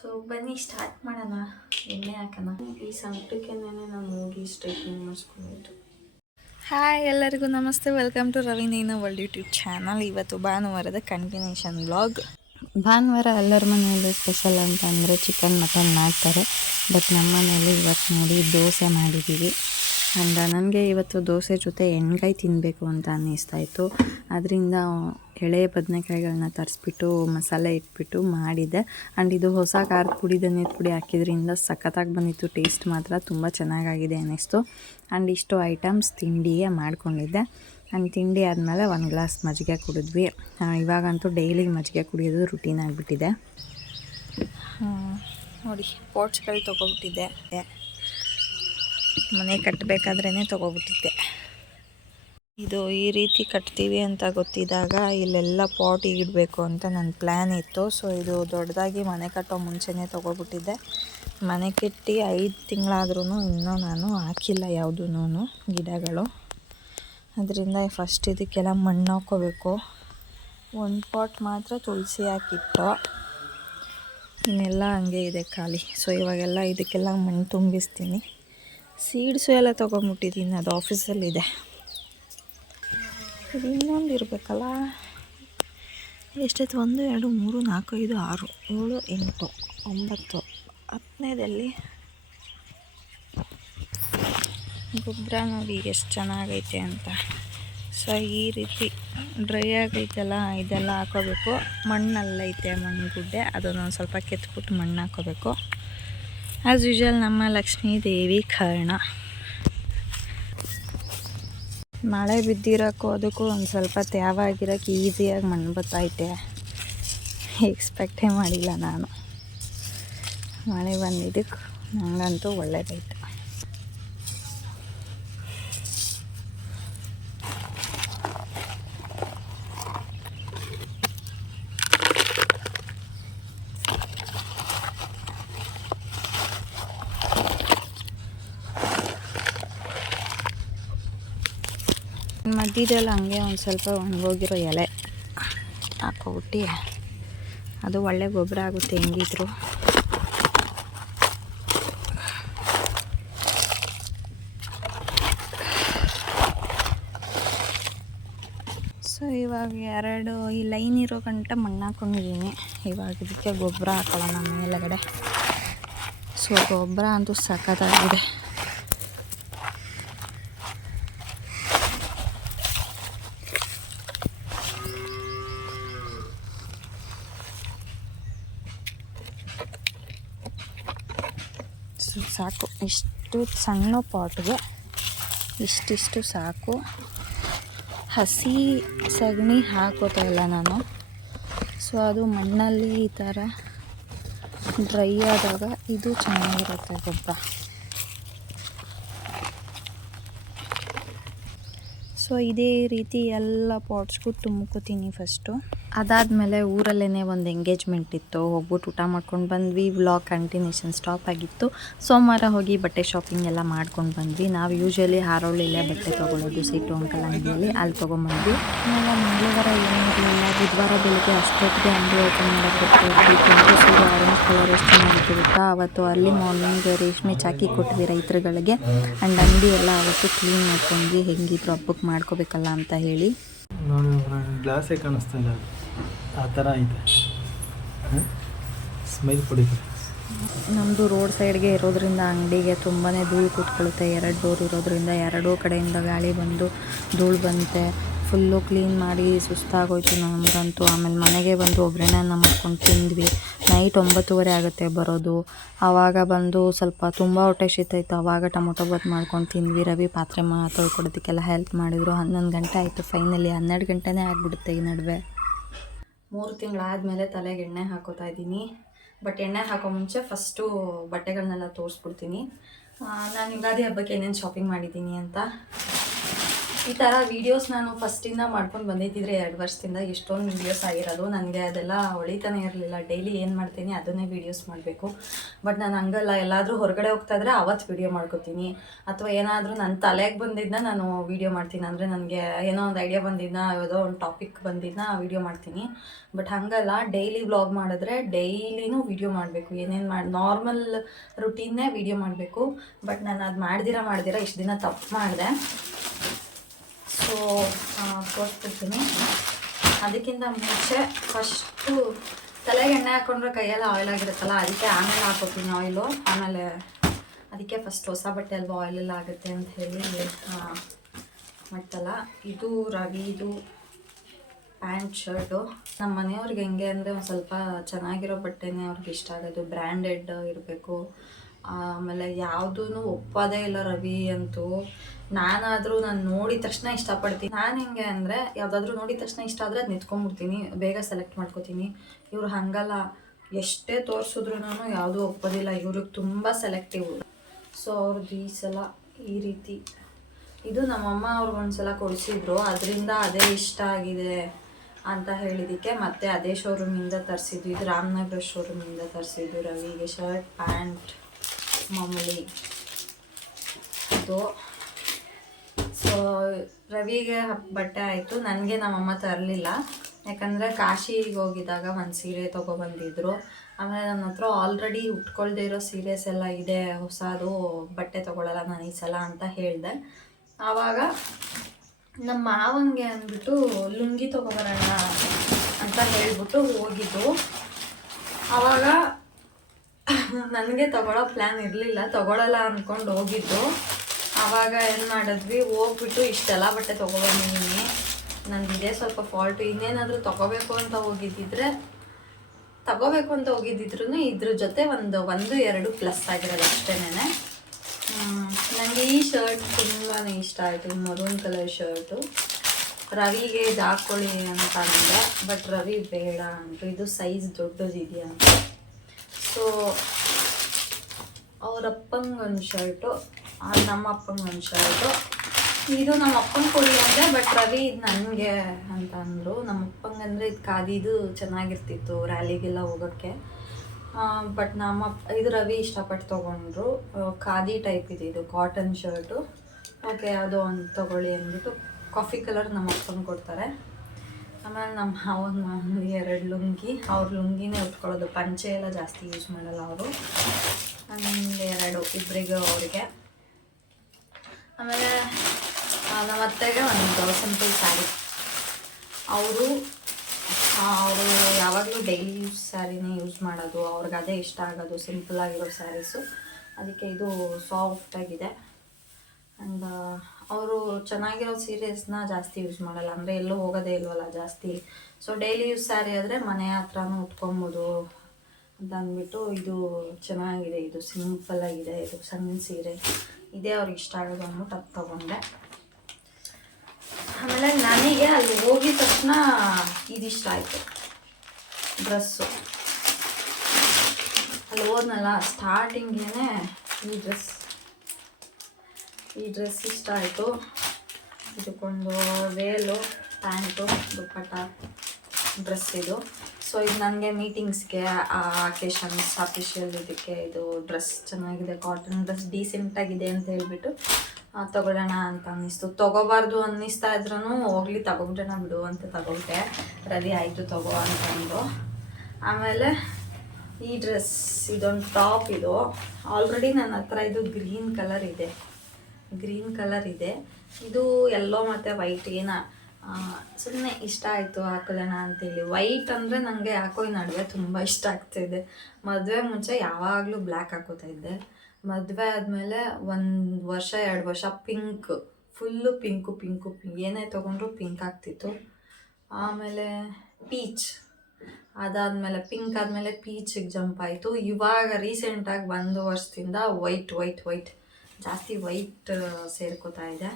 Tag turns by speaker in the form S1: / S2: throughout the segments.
S1: So ಬನ್ನಿ start ಮಾಡೋಣ. ಎಣ್ಣೆ ಹಾಕೋಣ. ಈ ಸಂಕಟಕ್ಕೇನೆ ನಾನು ಹೋಗಿ ಸ್ಟ್ರೈಟ್ನಿಂಗ್ ಮಾಡಿಸ್ಕೊಬೋದು ಹಾಯ್ ಎಲ್ಲರಿಗೂ ನಮಸ್ತೆ. Welcome to Ravi Naina world YouTube channel ಇವತ್ತು ಭಾನುವಾರದ ಕಂಟಿನ್ಯೂಷನ್ ಬ್ಲಾಗ್ ಭಾನುವಾರ ಎಲ್ಲರ ಮನೆಯಲ್ಲೂ ಸ್ಪೆಷಲ್ ಅಂತ ಅಂದರೆ ಚಿಕನ್ ಮಟನ್ ಮಾಡ್ತಾರೆ. ಬಟ್ ನಮ್ಮ ಮನೆಯಲ್ಲಿ ಇವತ್ತು ನೋಡಿ ದೋಸೆ ಮಾಡಿದ್ದೀವಿ. ಅಂದ ನನಗೆ ಇವತ್ತು ದೋಸೆ ಜೊತೆ ಎಣ್ಗಾಯಿ ತಿನ್ನಬೇಕು ಅಂತ ಅನ್ನಿಸ್ತಾಯಿತ್ತು ಅದರಿಂದ ಎಳೆ ಬದನೆಕಾಯಿಗಳನ್ನ ತರಿಸ್ಬಿಟ್ಟು ಮಸಾಲೆ ಇಟ್ಬಿಟ್ಟು ಮಾಡಿದ್ದೆ ಆ್ಯಂಡ್ ಇದು ಹೊಸ ಖಾರದ ಪುಡಿ, ಧನಿಯದ ಪುಡಿ ಹಾಕಿದ್ರಿಂದ ಸಖತ್ತಾಗಿ ಬಂದಿತ್ತು. ಟೇಸ್ಟ್ ಮಾತ್ರ ತುಂಬ ಚೆನ್ನಾಗಾಗಿದೆ ಅನ್ನಿಸ್ತು. ಆ್ಯಂಡ್ ಇಷ್ಟು ಐಟಮ್ಸ್ ತಿಂಡಿಗೆ ಮಾಡ್ಕೊಂಡಿದ್ದೆ. ಆ್ಯಂಡ್ ತಿಂಡಿ ಆದಮೇಲೆ ಒಂದು ಗ್ಲಾಸ್ ಮಜ್ಜಿಗೆ ಕುಡಿದ್ವಿ. ಇವಾಗಂತೂ ಡೈಲಿ ಮಜ್ಜಿಗೆ ಕುಡಿಯೋದು ರುಟೀನ್ ಆಗಿಬಿಟ್ಟಿದೆ. ನೋಡಿ ಪೋಟ್ಸ್ಗಳು ತೊಗೊಬಿಟ್ಟಿದ್ದೆ. ಮನೆ ಕಟ್ಟಬೇಕಾದ್ರೇ ತೊಗೊಬಿಟ್ಟಿದ್ದೆ. ಇದು ಈ ರೀತಿ ಕಟ್ತೀವಿ ಅಂತ ಗೊತ್ತಿದ್ದಾಗ ಇಲ್ಲೆಲ್ಲ ಪಾಟ್ ಇಡಬೇಕು ಅಂತ ನನ್ನ ಪ್ಲ್ಯಾನ್ ಇತ್ತು. ಸೊ, ಇದು ದೊಡ್ಡದಾಗಿ ಮನೆ ಕಟ್ಟೋ ಮುಂಚೆನೇ ತೊಗೊಬಿಟ್ಟಿದ್ದೆ ಮನೆ ಕಟ್ಟಿ ಐದು ತಿಂಗಳಾದ್ರೂ ಇನ್ನೂ ನಾನು ಹಾಕಿಲ್ಲ ಯಾವುದೂ ಗಿಡಗಳು. ಅದರಿಂದ ಫಸ್ಟ್ ಇದಕ್ಕೆಲ್ಲ ಮಣ್ಣು ಹಾಕ್ಕೋಬೇಕು ಒಂದು ಪಾಟ್ ಮಾತ್ರ ತುಳಸಿ ಹಾಕಿಟ್ಟು ಇನ್ನೆಲ್ಲ ಹಂಗೆ ಇದೆ ಖಾಲಿ. ಸೊ, ಇವಾಗೆಲ್ಲ ಇದಕ್ಕೆಲ್ಲ ಮಣ್ಣು ತುಂಬಿಸ್ತೀನಿ. ಸೀಡ್ಸು ಎಲ್ಲ ತೊಗೊಂಬಿಟ್ಟಿದ್ದೀನಿ ಅದು ಆಫೀಸಲ್ಲಿದೆ ಇದು ಇನ್ನೊಂದು ಇರಬೇಕಲ್ಲ ಎಷ್ಟಾಯ್ತು ಒಂದು, ಎರಡು, ಮೂರು, ನಾಲ್ಕು, ಐದು, ಆರು, ಏಳು, ಎಂಟು, ಒಂಬತ್ತು ಹತ್ತನೇದಲ್ಲಿ ಗೊಬ್ಬರ ನೋಡಿ ಎಷ್ಟು ಚೆನ್ನಾಗೈತೆ ಅಂತ. ಸೊ ಈ ರೀತಿ ಡ್ರೈ ಆಗೈತಲ್ಲ, ಇದೆಲ್ಲ ಹಾಕೋಬೇಕು. ಮಣ್ಣಲ್ಲೈತೆ ಮಣ್ಣು ಗುಡ್ಡೆ ಅದನ್ನೊಂದು ಸ್ವಲ್ಪ ಕೆತ್ಬಿಟ್ಟು ಮಣ್ಣು ಹಾಕೋಬೇಕು ಆ್ಯಸ್ ಯೂಶುವಲ್ ನಮ್ಮ ಲಕ್ಷ್ಮೀ ದೇವಿ ಕಾರಣ. ಮಳೆ ಬಿದ್ದಿರೋಕ್ಕೂ ಅದಕ್ಕೂ ಒಂದು ಸ್ವಲ್ಪ ತ್ಯಾವ ಆಗಿರೋಕ್ಕೆ ಈಸಿಯಾಗಿ ಮಣ್ಣು ಬತ್ತೈತೆ. ಎಕ್ಸ್ಪೆಕ್ಟೇ ಮಾಡಿಲ್ಲ ನಾನು. ಮಳೆ ಬಂದಿದ್ದಕ್ಕೆ ನನಗಂತೂ ಒಳ್ಳೇದಾಯ್ತು ಮಧ್ಯದಲ್ಲಿ ಹಂಗೆ ಒಂದು ಸ್ವಲ್ಪ ಒಣಗೋಗಿರೋ ಎಲೆ ಹಾಕೋಬಿಟ್ಟು ಅದು ಒಳ್ಳೆ ಗೊಬ್ಬರ ಆಗುತ್ತೆ ಹೆಂಗಿದ್ರು. ಸೊ ಇವಾಗ ಎರಡು ಈ ಲೈನ್ ಇರೋ ಗಂಟ ಮಣ್ಣು ಹಾಕೊಂಡಿದ್ದೀನಿ. ಇವಾಗ ಇದಕ್ಕೆ ಗೊಬ್ಬರ ಹಾಕೊಳ್ಳೋಣ ಮೇಲಗಡೆ. ಸೊ ಗೊಬ್ಬರ ಅಂತೂ ಸಖತ್ತಾಗಿದೆ. ಸಾಕು. ಇಷ್ಟು ಸಣ್ಣ ಪಾಟ್ಗೆ ಇಷ್ಟಿಷ್ಟು ಸಾಕು. ಹಸಿ ಸಗಣಿ ಹಾಕೋತಾ ಇಲ್ಲ ನಾನು. ಸೊ ಅದು ಮಣ್ಣಲ್ಲಿ ಈ ಥರ ಡ್ರೈ ಆದಾಗ ಇದು ಚೆನ್ನಾಗಿರುತ್ತೆ ಗೊಬ್ಬರ. ಸೊ ಇದೇ ರೀತಿ ಎಲ್ಲ ಪಾಟ್ಸ್ಗೂ ತುಂಬ್ಕೋತೀನಿ ಫಸ್ಟು ಅದಾದಮೇಲೆ ಊರಲ್ಲೇ ಒಂದು ಎಂಗೇಜ್ಮೆಂಟ್ ಇತ್ತು. ಹೋಗ್ಬಿಟ್ಟು ಊಟ ಮಾಡ್ಕೊಂಡು ಬಂದ್ವಿ. ವ್ಲಾಗ್ ಕಂಟಿನ್ಯೂಷನ್ ಸ್ಟಾಪ್ ಆಗಿತ್ತು. ಸೋಮವಾರ ಹೋಗಿ ಬಟ್ಟೆ ಶಾಪಿಂಗ್ ಎಲ್ಲ ಮಾಡ್ಕೊಂಡು ಬಂದ್ವಿ. ನಾವು ಯೂಶ್ವಲಿ ಹಾರೋಳಿಲ್ಲೇ ಬಟ್ಟೆ ತೊಗೊಳ್ಳೋದು ಸೀಟು ಅಂಕಲ್ ಅಂಗಡಿಯಲ್ಲಿ ಅಲ್ಲಿ ತೊಗೊಂಬಂದ್ವಿ. ಆಮೇಲೆ ಮಂಗಳವಾರ ಏನಿರಲಿಲ್ಲ ಬುಧವಾರ ಬೆಳಿಗ್ಗೆ ಅಷ್ಟೊತ್ತಿಗೆ ಅಂಗಡಿ ಓಪನ್ ಮಾಡೋಕ್ಕೆ ಸೀರೆ ಆರೆಂಜ್ ಕಲರ್ ಎಷ್ಟು ಚೆನ್ನಾಗಿತ್ತು ಗೊತ್ತಾ ಅವತ್ತು ಅಲ್ಲಿ ಮಾರ್ನಿಂಗ್ ರೇಷ್ಮೆ ಚಾಕಿ ಕೊಟ್ವಿ ರೈತರುಗಳಿಗೆ. ಆ್ಯಂಡ್ ಅಂಗಡಿ ಎಲ್ಲ ಅವತ್ತು ಕ್ಲೀನ್ ಮಾಡ್ಕೊಂಡ್ವಿ. ಹೆಂಗಿದ್ರು ಹಬ್ಬಕ್ಕೆ ಮಾಡ್ಕೋಬೇಕಲ್ಲ ಅಂತ ಹೇಳಿ.
S2: ನೋಡಿ ಗ್ಲಾಸೇ ಕಾಣಿಸ್ತಾ ಇಲ್ಲ. ಆ ಥರ ಇದೆ. ಸ್ಮೈಲ್
S1: ನಮ್ಮದು ರೋಡ್ ಸೈಡ್ಗೆ ಇರೋದ್ರಿಂದ ಅಂಗಡಿಗೆ ತುಂಬಾ ಧೂಳು ಕೂತ್ಕೊಳ್ಳುತ್ತೆ. ಎರಡು ಡೋರ್ ಇರೋದ್ರಿಂದ ಎರಡೂ ಕಡೆಯಿಂದ ಗಾಳಿ ಬಂದು ಧೂಳು ಬಂತೆ. ಫುಲ್ಲು ಕ್ಲೀನ್ ಮಾಡಿ ಸುಸ್ತಾಗೋಯ್ತು ನಮಗಂತೂ. ಆಮೇಲೆ ಮನೆಗೆ ಬಂದು ಒಗ್ಗರಣೆನ ಮಾಡ್ಕೊಂಡು ತಿಂದ್ವಿ. ನೈಟ್ ಒಂಬತ್ತುವರೆ ಆಗುತ್ತೆ ಬರೋದು. ಆವಾಗ ಬಂದು ಸ್ವಲ್ಪ ತುಂಬ ಹೊಟ್ಟೆ ಶೀತ ಇತ್ತು ಆವಾಗ ಟೊಮೊಟೊ ಬಾತ್ ಮಾಡ್ಕೊಂಡು ತಿಂದ್ವಿ. ರವಿ ಪಾತ್ರೆ ಮಾತಾಡ್ಕೊಡೋದಕ್ಕೆಲ್ಲ ಹೆಲ್ಪ್ ಮಾಡಿದ್ರು. ಹನ್ನೊಂದು ಗಂಟೆ ಆಯಿತು. ಫೈನಲಿ ಹನ್ನೆರಡು ಗಂಟೆನೇ ಆಗಿಬಿಡುತ್ತೆ ಈ ನಡುವೆ. ಮೂರು ತಿಂಗಳಾದಮೇಲೆ ತಲೆಗೆ ಎಣ್ಣೆ ಹಾಕೋತಾ ಇದ್ದೀನಿ. ಬಟ್ ಎಣ್ಣೆ ಹಾಕೋ ಮುಂಚೆ ಫಸ್ಟು ಬಟ್ಟೆಗಳನ್ನೆಲ್ಲ ತೋರಿಸ್ಬಿಡ್ತೀನಿ. ನಾನು ಯುಗಾದಿ ಹಬ್ಬಕ್ಕೆ ಏನೇನು ಶಾಪಿಂಗ್ ಮಾಡಿದ್ದೀನಿ ಅಂತ. ಈ ಥರ ವೀಡಿಯೋಸ್ ನಾನು ಫಸ್ಟಿಂದ ಮಾಡ್ಕೊಂಡು ಬಂದಿದ್ದಿದ್ರೆ ಎರಡು ವರ್ಷದಿಂದ ಎಷ್ಟೊಂದು ವೀಡಿಯೋಸ್ ಆಗಿರೋದು. ನನಗೆ ಅದೆಲ್ಲ ಹೊಳಿತಾನೆ ಇರಲಿಲ್ಲ. ಡೈಲಿ ಏನು ಮಾಡ್ತೀನಿ ಅದನ್ನೇ ವೀಡಿಯೋಸ್ ಮಾಡಬೇಕು. ಬಟ್ ನಾನು ಹಂಗಲ್ಲ. ಎಲ್ಲಾದರೂ ಹೊರಗಡೆ ಹೋಗ್ತಾ ಇದ್ರೆ ಅವತ್ತು ವೀಡಿಯೋ ಮಾಡ್ಕೋತೀನಿ. ಅಥವಾ ಏನಾದರೂ ನನ್ನ ತಲೆಗೆ ಬಂದಿದ್ದನ್ನ ನಾನು ವೀಡಿಯೋ ಮಾಡ್ತೀನಿ. ಅಂದರೆ ನನಗೆ ಏನೋ ಒಂದು ಐಡಿಯಾ ಬಂದಿದ್ದನ್ನ ಯಾವುದೋ ಒಂದು ಟಾಪಿಕ್ ಬಂದಿದ್ದನ್ನ ವೀಡಿಯೋ ಮಾಡ್ತೀನಿ. ಬಟ್ ಹಂಗಲ್ಲ. ಡೈಲಿ ವ್ಲಾಗ್ ಮಾಡಿದ್ರೆ ಡೈಲಿನೂ ವೀಡಿಯೋ ಮಾಡಬೇಕು. ಏನೇನು ಮಾಡಿ ನಾರ್ಮಲ್ ರುಟೀನ್ನೇ ವೀಡಿಯೋ ಮಾಡಬೇಕು. ಬಟ್ ನಾನು ಅದು ಮಾಡ್ದಿರ ಮಾಡ್ದಿರ ಇಷ್ಟು ದಿನ ತಪ್ಪು ಮಾಡಿದೆ. ಸೊ ಕೊಟ್ಬಿಡ್ತೀನಿ. ಅದಕ್ಕಿಂತ ಮುಂಚೆ ಫಸ್ಟು ತಲೆಗೆ ಎಣ್ಣೆ ಹಾಕೊಂಡ್ರೆ ಕೈಯೆಲ್ಲ ಆಯಿಲ್ ಆಗಿರುತ್ತಲ್ಲ, ಅದಕ್ಕೆ ಆಮೇಲೆ ಹಾಕೋತೀನಿ ಆಯಿಲು ಆಮೇಲೆ ಅದಕ್ಕೆ ಫಸ್ಟ್ ಹೊಸ ಬಟ್ಟೆ ಅಲ್ವಾ ಆಯಿಲೆಲ್ಲ ಆಗುತ್ತೆ ಅಂತ ಹೇಳಿ ಮಾಡ್ತಲ್ಲ. ಇದು ರವಿ ಇದು ಪ್ಯಾಂಟ್ ಶರ್ಟು. ನಮ್ಮ ಮನೆಯವ್ರಿಗೆ ಹೆಂಗೆ ಅಂದರೆ ಒಂದು ಸ್ವಲ್ಪ ಚೆನ್ನಾಗಿರೋ ಬಟ್ಟೆನೇ ಅವ್ರಿಗೆ ಇಷ್ಟ ಆಗೋದು. ಬ್ರ್ಯಾಂಡೆಡ್ ಇರಬೇಕು. ಆಮೇಲೆ ಯಾವುದೂ ಒಪ್ಪೋದೇ ಇಲ್ಲ ರವಿ ಅಂತೂ. ನಾನಾದರೂ ನಾನು ನೋಡಿದ ತಕ್ಷಣ ಇಷ್ಟಪಡ್ತೀನಿ. ನಾನು ಹೆಂಗೆ ಅಂದರೆ ಯಾವುದಾದ್ರೂ ನೋಡಿದ ತಕ್ಷಣ ಇಷ್ಟ ಆದರೆ ಅದು ನಿಂತ್ಕೊಂಡ್ಬಿಡ್ತೀನಿ ಬೇಗ ಸೆಲೆಕ್ಟ್ ಮಾಡ್ಕೋತೀನಿ. ಇವ್ರು ಹಾಗಲ್ಲ. ಎಷ್ಟೇ ತೋರಿಸಿದ್ರು ಯಾವುದೂ ಒಪ್ಪೋದಿಲ್ಲ. ಇವ್ರಿಗೆ ತುಂಬ ಸೆಲೆಕ್ಟಿವ್ ಸೊ ಅವ್ರದ್ದು ಈ ಸಲ ಈ ರೀತಿ. ಇದು ನಮ್ಮಮ್ಮ ಅವ್ರಿಗೆ ಒಂದ್ಸಲ ಕೊಡಿಸಿದ್ರು. ಅದರಿಂದ ಅದೇ ಇಷ್ಟ ಆಗಿದೆ ಅಂತ ಹೇಳಿದ್ದಕ್ಕೆ ಮತ್ತೆ ಅದೇ ಶೋರೂಮಿಂದ ತರಿಸಿದ್ವಿ. ಇದು ರಾಮನಗರ ಶೋರೂಮಿಂದ ತರಿಸಿದ್ದು ರವಿಗೆ ಶರ್ಟ್ ಪ್ಯಾಂಟ್ ಮಾಮೂಲಿ. ಇದು. ಸೊ ರವಿಗೆ ಬಟ್ಟೆ ಆಯಿತು. ನನಗೆ ನಮ್ಮಮ್ಮ ತರಲಿಲ್ಲ. ಯಾಕಂದರೆ ಕಾಶಿಗೆ ಹೋಗಿದ್ದಾಗ ಒಂದು ಸೀರೆ ತೊಗೊಬಂದಿದ್ರು ಆಮೇಲೆ ನನ್ನ ಹತ್ರ ಆಲ್ರೆಡಿ ಉಟ್ಕೊಳ್ದೇ ಇರೋ ಸೀರೆಸ್ ಎಲ್ಲ ಇದೆ. ಹೊಸದು ಬಟ್ಟೆ ತೊಗೊಳಲ್ಲ, ನಾನು ಈ ಸಲ ಅಂತ ಹೇಳಿದೆ. ಆವಾಗ ನಮ್ಮ ಮಾವನಿಗೆ ಅಂದ್ಬಿಟ್ಟು, ಲುಂಗಿ ತೊಗೊಬರೋಣ ಅಂತ ಹೇಳ್ಬಿಟ್ಟು ಹೋಗಿದ್ದು. ಆವಾಗ ನನಗೆ ತಗೊಳ್ಳೋ ಪ್ಲ್ಯಾನ್ ಇರಲಿಲ್ಲ. ತಗೊಳ್ಳಲ್ಲ ಅಂದ್ಕೊಂಡು ಹೋಗಿದ್ದು. ಆವಾಗ ಏನು ಮಾಡಿದ್ವಿ? ಹೋಗ್ಬಿಟ್ಟು ಇಷ್ಟೆಲ್ಲ ಬಟ್ಟೆ ತೊಗೊಬಂದಿದ್ದೀನಿ ನಂದು ಇದೇ ಸ್ವಲ್ಪ ಫಾಲ್ಟು ಇನ್ನೇನಾದರೂ ತಗೋಬೇಕು ಅಂತ ಹೋಗಿದ್ದಿದ್ರೆ, ತಗೋಬೇಕು ಅಂತ ಹೋಗಿದ್ದಿದ್ರು ಇದ್ರ ಜೊತೆ ಒಂದು ಒಂದು, ಎರಡು ಪ್ಲಸ್ ಆಗಿರೋದು ಅಷ್ಟೇನೆ ನನಗೆ ಈ ಶರ್ಟ್ ತುಂಬಾ ಇಷ್ಟ ಆಯಿತು. ಮರೂನ್ ಕಲರ್ ಶರ್ಟು ರವಿಗೆ ಇದು ಹಾಕ್ಕೊಳ್ಳಿ ಅಂತ ಅಂದೆ. ಬಟ್ ರವಿ ಬೇಡ ಅಂತ ಇದು ಸೈಜ್ ದೊಡ್ಡದಿದೆಯಾ ಅಂತ. ಸೊ, ಅವ್ರ ಅಪ್ಪಂಗೆ ಒಂದು ಶರ್ಟು ನಮ್ಮ ಅಪ್ಪಂಗೆ ಒಂದು ಶರ್ಟು ಇದು ನಮ್ಮ ಅಪ್ಪನ ಕೊಡಿ ಅಂದೆ ಬಟ್ ರವಿ ಇದು ನನಗೆ ಅಂತ ಅಂದರು. ನಮ್ಮ ಅಪ್ಪಂಗೆ ಅಂದರೆ ಇದು ಖಾದಿದು ಚೆನ್ನಾಗಿರ್ತಿತ್ತು ರ್ಯಾಲಿಗೆಲ್ಲ ಹೋಗೋಕ್ಕೆ. ಬಟ್ ನಮ್ಮ ಇದು ರವಿ ಇಷ್ಟಪಟ್ಟು ತೊಗೊಂಡ್ರು. ಖಾದಿ ಟೈಪ್ ಇದೆ, ಇದು ಕಾಟನ್ ಶರ್ಟು ಓಕೆ ಯಾವುದೋ ಒಂದು ತೊಗೊಳ್ಳಿ ಅಂದ್ಬಿಟ್ಟು ಕಾಫಿ ಕಲರ್ ನಮ್ಮ ಅಪ್ಪನ ಕೊಡ್ತಾರೆ. ಆಮೇಲೆ ನಮ್ಮ ಮಾವನ ಮಾಮೂಲಿ ಎರಡು ಲುಂಗಿ. ಅವ್ರ ಲುಂಗಿನೇ ಉಟ್ಕೊಳ್ಳೋದು ಪಂಚೆ ಎಲ್ಲ ಜಾಸ್ತಿ ಯೂಸ್ ಮಾಡಲ್ಲ ಅವರು. ಹಂಗೆ ಎರಡು ಇಬ್ಬರಿಗೆ ಅವ್ರಿಗೆ. ಆಮೇಲೆ ನಮ್ಮ ಅತ್ತೆಗೆ ಒಂದು ಸಿಂಪಲ್ ಸ್ಯಾರಿ ಅವರು ಅವರು ಯಾವಾಗಲೂ ಡೈಲಿ ಯೂಸ್ ಸ್ಯಾರಿನೇ ಯೂಸ್ ಮಾಡೋದು. ಅವ್ರಿಗೆ ಅದೇ ಇಷ್ಟ ಆಗೋದು ಸಿಂಪಲ್ ಆಗಿರೋ ಸ್ಯಾರೀಸು ಅದಕ್ಕೆ ಇದು ಸಾಫ್ಟಾಗಿದೆ ಆ್ಯಂಡ್ ಅವರು ಚೆನ್ನಾಗಿರೋ ಸೀರೆಸ್ನ ಜಾಸ್ತಿ ಯೂಸ್ ಮಾಡಲ್ಲ. ಅಂದರೆ ಎಲ್ಲೂ ಹೋಗೋದೇ ಇಲ್ವಲ್ಲ ಜಾಸ್ತಿ. ಸೊ ಡೈಲಿ ಯೂಸ್ ಸ್ಯಾರಿ ಆದರೆ ಮನೆ ಹತ್ರನೂ ಉಟ್ಕೊಬೋದು ಅಂತ ಅಂದ್ಬಿಟ್ಟು ಇದು ಚೆನ್ನಾಗಿದೆ. ಇದು ಸಿಂಪಲ್ ಆಗಿದೆ. ಇದು ಸಣ್ಣ ಸೀರೆ. ಇದೇ ಅವ್ರಿಗೆ ಇಷ್ಟ ಆಗೋದು ಅಂದ್ಬಿಟ್ಟು ಅದು ತೊಗೊಂಡೆ. ಆಮೇಲೆ ನನಗೆ ಅಲ್ಲಿ ಹೋಗಿದ ತಕ್ಷಣ ಇದಿಷ್ಟ ಆಯಿತು. ಡ್ರೆಸ್ಸು. ಅಲ್ಲಿ ಹೋದ್ನಲ್ಲ ಸ್ಟಾರ್ಟಿಂಗೇ ಈ ಡ್ರೆಸ್. ಈ ಡ್ರೆಸ್ ಇಷ್ಟ ಆಯಿತು. ಇದಕ್ಕೊಂದು ವೇಲು, ಪ್ಯಾಂಟು, ದುಪ್ಪಟ್ಟ ಡ್ರೆಸ್ ಇದು. ಸೊ ಇದು ನನಗೆ ಮೀಟಿಂಗ್ಸ್ಗೆ ಅಕೇಶನ್ಸ್ ಅಫಿಷಿಯಲ್ ಇದಕ್ಕೆ ಇದು ಡ್ರೆಸ್ ಚೆನ್ನಾಗಿದೆ ಕಾಟನ್ ಡ್ರೆಸ್ ಡೀಸೆಂಟಾಗಿದೆ ಅಂತ ಹೇಳ್ಬಿಟ್ಟು ತಗೊಳ್ಳೋಣ ಅಂತ ಅನ್ನಿಸ್ತು. ತೊಗೋಬಾರ್ದು ಅನ್ನಿಸ್ತಾ ಇದ್ರೂ ಹೋಗ್ಲಿ ತಗೊಬಿಡೋಣ ಬಿಡು ಅಂತ ತಗೊಂಡೆ. ರೆಡಿ ಆಯಿತು ತಗೋ ಅಂತಂದು ಆಮೇಲೆ ಈ ಡ್ರೆಸ್ ಇದೊಂದು ಟಾಪ್ ಇದು. ಆಲ್ರೆಡಿ ನನ್ನ ಹತ್ರ ಇದು ಗ್ರೀನ್ ಕಲರ್ ಇದೆ. ಗ್ರೀನ್ ಕಲರ್ ಇದೆ. ಇದು ಎಲ್ಲೋ ಮತ್ತು ವೈಟ್ ಏನ ಸುಮ್ಮನೆ ಇಷ್ಟ ಆಯಿತು ಹಾಕೊಳ್ಳೋಣ ಅಂತೇಳಿ. ವೈಟ್ ಅಂದರೆ ನನಗೆ ಯಾಕೋ ಈ ನಡುವೆ ತುಂಬ ಇಷ್ಟ ಆಗ್ತಾಯಿದೆ ಮದುವೆ ಮುಂಚೆ ಯಾವಾಗಲೂ ಬ್ಲ್ಯಾಕ್ ಹಾಕೋತಾ ಇದ್ದೆ. ಮದುವೆ ಆದಮೇಲೆ ಒಂದು ವರ್ಷ, ಎರಡು ವರ್ಷ pink, full pink pink, pink. ಏನೇ ತೊಗೊಂಡ್ರು ಪಿಂಕ್ ಆಗ್ತಿತ್ತು. ಆಮೇಲೆ ಪೀಚ್. ಅದಾದಮೇಲೆ ಪಿಂಕ್ ಆದಮೇಲೆ ಪೀಚಿಗೆ ಜಂಪ್ ಆಯಿತು. ಇವಾಗ ರೀಸೆಂಟಾಗಿ ಒಂದು ವರ್ಷದಿಂದ ವೈಟ್ ವೈಟ್ ವೈಟ್. ಜಾಸ್ತಿ ವೈಟ್ ಸೇರ್ಕೋತಾ ಇದೆ.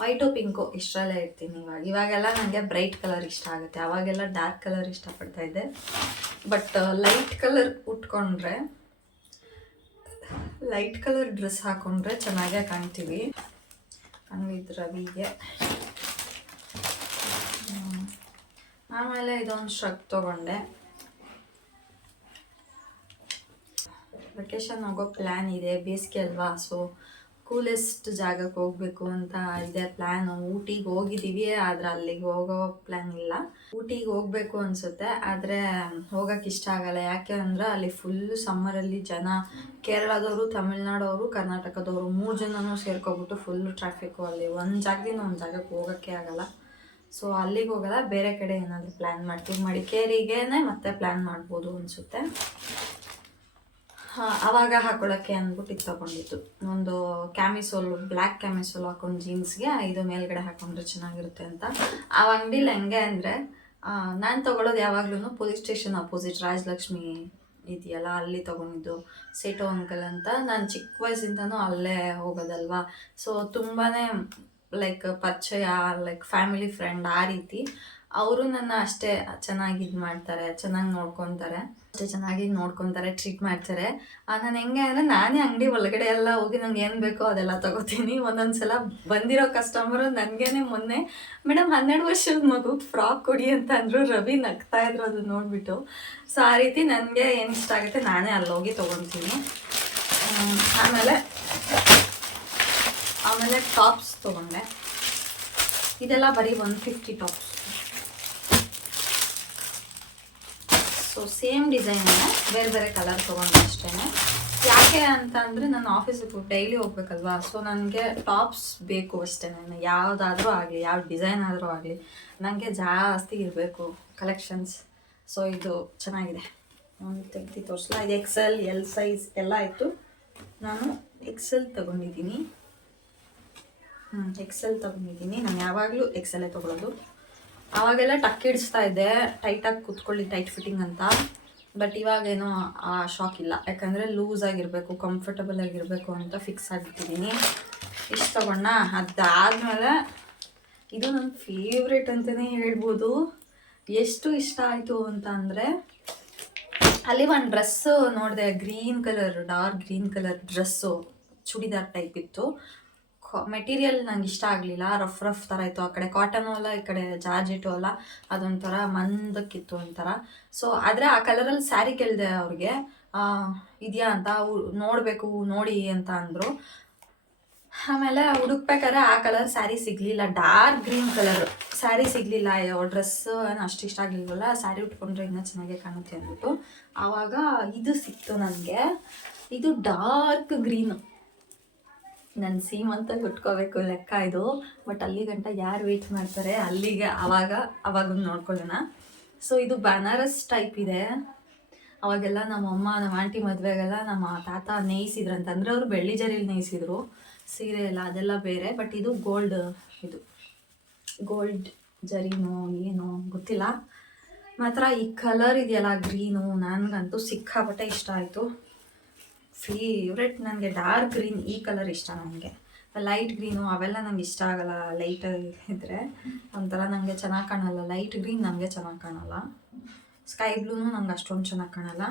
S1: ವೈಟು ಪಿಂಕು ಇಷ್ಟರಲ್ಲೇ ಇರ್ತೀನಿ ಇವಾಗ. ಇವಾಗೆಲ್ಲ ನನಗೆ ಬ್ರೈಟ್ ಕಲರ್ ಇಷ್ಟ ಆಗುತ್ತೆ. ಅವಾಗೆಲ್ಲ ಡಾರ್ಕ್ ಕಲರ್ ಇಷ್ಟಪಡ್ತಾ ಇದ್ದೆ. ಬಟ್ ಲೈಟ್ ಕಲರ್ ಉಟ್ಕೊಂಡ್ರೆ ಲೈಟ್ ಕಲರ್ ಡ್ರೆಸ್ ಹಾಕೊಂಡ್ರೆ ಚೆನ್ನಾಗೇ ಕಾಣ್ತೀವಿ. ಹಂಗಿದ್ ರವಿಗೆ ಆಮೇಲೆ ಇದೊಂದು ಶ್ರಗ್ ತೊಗೊಂಡೆ. ವೆಕೇಶನ್ ಹೋಗೋ ಪ್ಲ್ಯಾನ್ ಇದೆ, ಬೇಸಿಗೆ ಅಲ್ವಾ? ಸೊ ಕೂಲೆಸ್ಟ್ ಜಾಗಕ್ಕೆ ಹೋಗ್ಬೇಕು ಅಂತ ಇದೆ ಪ್ಲ್ಯಾನ್ ಊಟಿಗೆ ಹೋಗಿದ್ದೀವಿ, ಆದ್ರೆ ಅಲ್ಲಿಗೆ ಹೋಗೋ ಪ್ಲ್ಯಾನ್ ಇಲ್ಲ. ಊಟಿಗೆ ಹೋಗ್ಬೇಕು ಅನ್ಸುತ್ತೆ, ಆದರೆ ಹೋಗಕ್ಕೆ ಇಷ್ಟ ಆಗಲ್ಲ. ಯಾಕೆ ಅಂದರೆ ಅಲ್ಲಿ ಫುಲ್ಲು ಸಮ್ಮರಲ್ಲಿ ಜನ ಕೇರಳದವರು, ತಮಿಳ್ನಾಡವರು, ಕರ್ನಾಟಕದವರು ಮೂರು ಜನನೂ ಸೇರ್ಕೊಬಿಟ್ಟು ಫುಲ್ಲು ಟ್ರಾಫಿಕ್ಕು ಅಲ್ಲಿ. ಒಂದು ಜಾಗದಿಂದ ಒಂದು ಜಾಗಕ್ಕೆ ಹೋಗೋಕ್ಕೆ ಆಗಲ್ಲ. ಸೊ ಅಲ್ಲಿಗೆ ಹೋಗಲ್ಲ, ಬೇರೆ ಕಡೆ ಏನಾದರೂ ಪ್ಲ್ಯಾನ್ ಮಾಡ್ತೀವಿ. ಮಡಿಕೇರಿಗೇನೆ ಮತ್ತೆ ಪ್ಲ್ಯಾನ್ ಮಾಡ್ಬೋದು ಅನಿಸುತ್ತೆ. ಹಾಂ, ಅವಾಗ ಹಾಕೊಳ್ಳೋಕ್ಕೆ ಅಂದ್ಬಿಟ್ಟು ಇದು ತೊಗೊಂಡಿದ್ದು. ಒಂದು ಕ್ಯಾಮಿಸೋಲ್ ಬ್ಲ್ಯಾಕ್ ಕ್ಯಾಮಿಸೋಲ್ ಹಾಕೊಂಡು ಜೀನ್ಸ್ಗೆ ಇದು ಮೇಲ್ಗಡೆ ಹಾಕೊಂಡ್ರೆ ಚೆನ್ನಾಗಿರುತ್ತೆ ಅಂತ. ಆ ಅಂಗಡಿಲಿ ಹೆಂಗೆ ಅಂದರೆ ನಾನು ತೊಗೊಳೋದು ಯಾವಾಗಲೂ ಪೊಲೀಸ್ ಸ್ಟೇಷನ್ ಅಪೋಸಿಟ್ ರಾಜಲಕ್ಷ್ಮಿ ಇದೆಯಲ್ಲ, ಅಲ್ಲಿ ತೊಗೊಂಡಿದ್ದು ಸೇಟೋ ಅಂಕಲ್ ಅಂತ. ನಾನು ಚಿಕ್ಕ ವಯಸ್ಸಿಂದನೂ ಅಲ್ಲೇ ಹೋಗೋದಲ್ವಾ? ಸೊ ತುಂಬಾ ಲೈಕ್ ಪರಿಚಯ ಲೈಕ್ ಫ್ಯಾಮಿಲಿ ಫ್ರೆಂಡ್ ಆ ರೀತಿ. ಅವರು ನನ್ನ ಅಷ್ಟೇ ಚೆನ್ನಾಗಿ ಇದು ಮಾಡ್ತಾರೆ, ಚೆನ್ನಾಗಿ ನೋಡ್ಕೊತಾರೆ, ಅಷ್ಟೇ ಚೆನ್ನಾಗಿ ನೋಡ್ಕೊತಾರೆ ಟ್ರೀಟ್ ಮಾಡ್ತಾರೆ. ನಾನು ಹೆಂಗೆ ಅಂದರೆ ನಾನೇ ಅಂಗಡಿ ಒಳಗಡೆ ಎಲ್ಲ ಹೋಗಿ ನಂಗೆ ಏನು ಬೇಕೋ ಅದೆಲ್ಲ ತಗೋತೀನಿ. ಒಂದೊಂದ್ಸಲ ಬಂದಿರೋ ಕಸ್ಟಮರು ನನಗೇನೆ ಮೊನ್ನೆ, ಮೇಡಮ್, ಹನ್ನೆರಡು ವರ್ಷದ ಮಗು ಫ್ರಾಕ್ ಕೊಡಿ ಅಂತ ಅಂದರು ರವಿ ನಗ್ತಾ ಇದ್ರು ಅದು ನೋಡಿಬಿಟ್ಟು. ಸೊ ಆ ರೀತಿ ನನಗೆ ಏನು ಇಷ್ಟ ಆಗುತ್ತೆ ನಾನೇ ಅಲ್ಲಿ ಹೋಗಿ ತೊಗೊತೀನಿ ಆಮೇಲೆ ಆಮೇಲೆ ಟಾಪ್ಸ್ ತೊಗೊಂಡೆ. ಇದೆಲ್ಲ ಬರೀ one fifty tops so same design ಬೇರೆ ಬೇರೆ ಕಲರ್ ತೊಗೊಂಡು ಅಷ್ಟೇ ಯಾಕೆ ಅಂತ ಅಂದರೆ ನಾನು ಆಫೀಸಿಗೆ ಡೈಲಿ ಹೋಗ್ಬೇಕಲ್ವಾ? ಸೊ ನನಗೆ ಟಾಪ್ಸ್ ಬೇಕು ಅಷ್ಟೇ ನಾನು. ಯಾವುದಾದ್ರೂ ಆಗಲಿ, ಯಾವ ಡಿಸೈನ್ ಆದರೂ ಆಗಲಿ ನನಗೆ ಜಾಸ್ತಿ ಇರಬೇಕು ಕಲೆಕ್ಷನ್ಸ್ ಸೊ ಇದು ಚೆನ್ನಾಗಿದೆ. ನಾನು ತೆಗ್ದು ತೋರಿಸಲ? ಇದು ಎಕ್ಸೆಲ್ ಎಲ್ ಸೈಜ್ ಎಲ್ಲ ಇತ್ತು ನಾನು ಎಕ್ಸೆಲ್ ತಗೊಂಡಿದ್ದೀನಿ. ಹ್ಞೂ ಎಕ್ಸೆಲ್ ತಗೊಂಡಿದ್ದೀನಿ. ನಾನು ಯಾವಾಗಲೂ ಎಕ್ಸೆಲ್ಲೇ ತೊಗೊಳೋದು. ಆವಾಗೆಲ್ಲ ಟಕ್ ಹಿಡಿಸ್ತಾ ಇದ್ದೆ. ಟೈಟಾಗಿ ಕೂತ್ಕೊಳ್ಳಿ ಟೈಟ್ ಫಿಟ್ಟಿಂಗ್ ಅಂತ. ಬಟ್ ಇವಾಗೇನೋ, ಆ ಶಾಕ್ ಇಲ್ಲ. ಯಾಕಂದರೆ ಲೂಸ್ ಆಗಿರಬೇಕು ಕಂಫರ್ಟಬಲ್ ಆಗಿರಬೇಕು ಅಂತ ಫಿಕ್ಸ್ ಆಗಿಬಿಟ್ಟಿದ್ದೀನಿ ಇಷ್ಟು ತಗೊಂಡ ಅದಾದಮೇಲೆ, ಇದು ನನ್ನ ಫೇವ್ರೇಟ್ ಅಂತಲೇ ಹೇಳ್ಬೋದು. ಎಷ್ಟು ಇಷ್ಟ ಆಯಿತು ಅಂತ ಅಂದರೆ, ಅಲ್ಲಿ ಒಂದು ಡ್ರೆಸ್ಸು ನೋಡಿದೆ green colour dark green colour dress churidar type ಇತ್ತು. ಮೆಟೀರಿಯಲ್ ನಂಗೆ ಇಷ್ಟ ಆಗಲಿಲ್ಲ. ರಫ್ ರಫ್ ಥರ ಇತ್ತು. ಆ ಕಡೆ ಕಾಟನ್ ಅಲ್ಲ, ಈ ಕಡೆ ಜಾರ್ಜೆಟು ಅಲ್ಲ, ಅದೊಂಥರ ಮಂದಕ್ಕಿತ್ತು ಒಂಥರ. ಸೊ ಆದರೆ ಆ ಕಲರಲ್ಲಿ ಸ್ಯಾರಿ ಕೇಳಿದೆ ಅವ್ರಿಗೆ. ಇದೆಯಾ ಅಂತ ನೋಡ್ಬೇಕು, ನೋಡಿ ಅಂತ ಅಂದರು. ಆಮೇಲೆ ಹುಡುಕ್ಬೇಕಾದ್ರೆ ಆ ಕಲರ್ ಸ್ಯಾರಿ ಸಿಗಲಿಲ್ಲ. ಡಾರ್ಕ್ ಗ್ರೀನ್ ಕಲರ್ ಸ್ಯಾರಿ ಸಿಗಲಿಲ್ಲ. ಡ್ರೆಸ್ ಅಷ್ಟು ಇಷ್ಟ ಆಗಲಿಲ್ವಲ್ಲ? ಸ್ಯಾರಿ ಉಟ್ಕೊಂಡ್ರೆ ಇನ್ನೂ ಚೆನ್ನಾಗೇ ಕಾಣುತ್ತೆ ಅಂದ್ಬಿಟ್ಟು. ಆವಾಗ ಇದು ಸಿಕ್ತು ನನಗೆ ಇದು ಡಾರ್ಕ್ ಗ್ರೀನು ನನ್ನ ಸೀಮಂತಾಗಿ ಉಟ್ಕೋಬೇಕು ಲೆಕ್ಕ ಇದು. ಬಟ್ ಅಲ್ಲಿ ಗಂಟ ಯಾರು ವೆಯ್ಟ್ ಮಾಡ್ತಾರೆ, ಅಲ್ಲಿಗೆ ಆವಾಗ ಅವಾಗ ನೋಡ್ಕೊಳ್ಳೋಣ. ಸೊ ಇದು ಬನಾರಸ್ ಟೈಪ್ ಇದೆ. ಅವಾಗೆಲ್ಲ ನಮ್ಮ ಅಮ್ಮ ನಮ್ಮ ಆಂಟಿ ಮದುವೆಗೆಲ್ಲ ನಮ್ಮ ತಾತ ನೇಯಿಸಿದ್ರಂತ ಅಂದರೆ ಅವರು ಬೆಳ್ಳಿ ಜರಿಲಿ ನೇಯಿಸಿದ್ರು. ಸೀರೆ ಎಲ್ಲ ಅದೆಲ್ಲ ಬೇರೆ ಬಟ್ ಇದು ಗೋಲ್ಡ್ ಇದು. ಗೋಲ್ಡ್ ಜರಿನೋ, ಏನೋ ಗೊತ್ತಿಲ್ಲ. ಮಾತ್ರ ಈ ಕಲರ್ ಇದೆಯಲ್ಲ ಗ್ರೀನು ನನಗಂತೂ ಸಿಕ್ಕಾಪಟ್ಟೆ ಇಷ್ಟ ಆಯಿತು. ಫೇವ್ರೆಟ್ ನನಗೆ ಡಾರ್ಕ್ ಗ್ರೀನ್ ಈ ಕಲರ್ ಇಷ್ಟ ನನಗೆ. ಲೈಟ್ ಗ್ರೀನು ಅವೆಲ್ಲ ನಂಗೆ ಇಷ್ಟ ಆಗಲ್ಲ ಲೈಟ್ ಇದ್ದರೆ ಒಂಥರ ನನಗೆ ಚೆನ್ನಾಗಿ ಕಾಣಲ್ಲ. ಲೈಟ್ ಗ್ರೀನ್ ನನಗೆ ಚೆನ್ನಾಗಿ ಕಾಣಲ್ಲ. ಸ್ಕೈ ಬ್ಲೂನು ನಂಗೆ ಅಷ್ಟೊಂದು ಚೆನ್ನಾಗಿ ಕಾಣಲ್ಲ.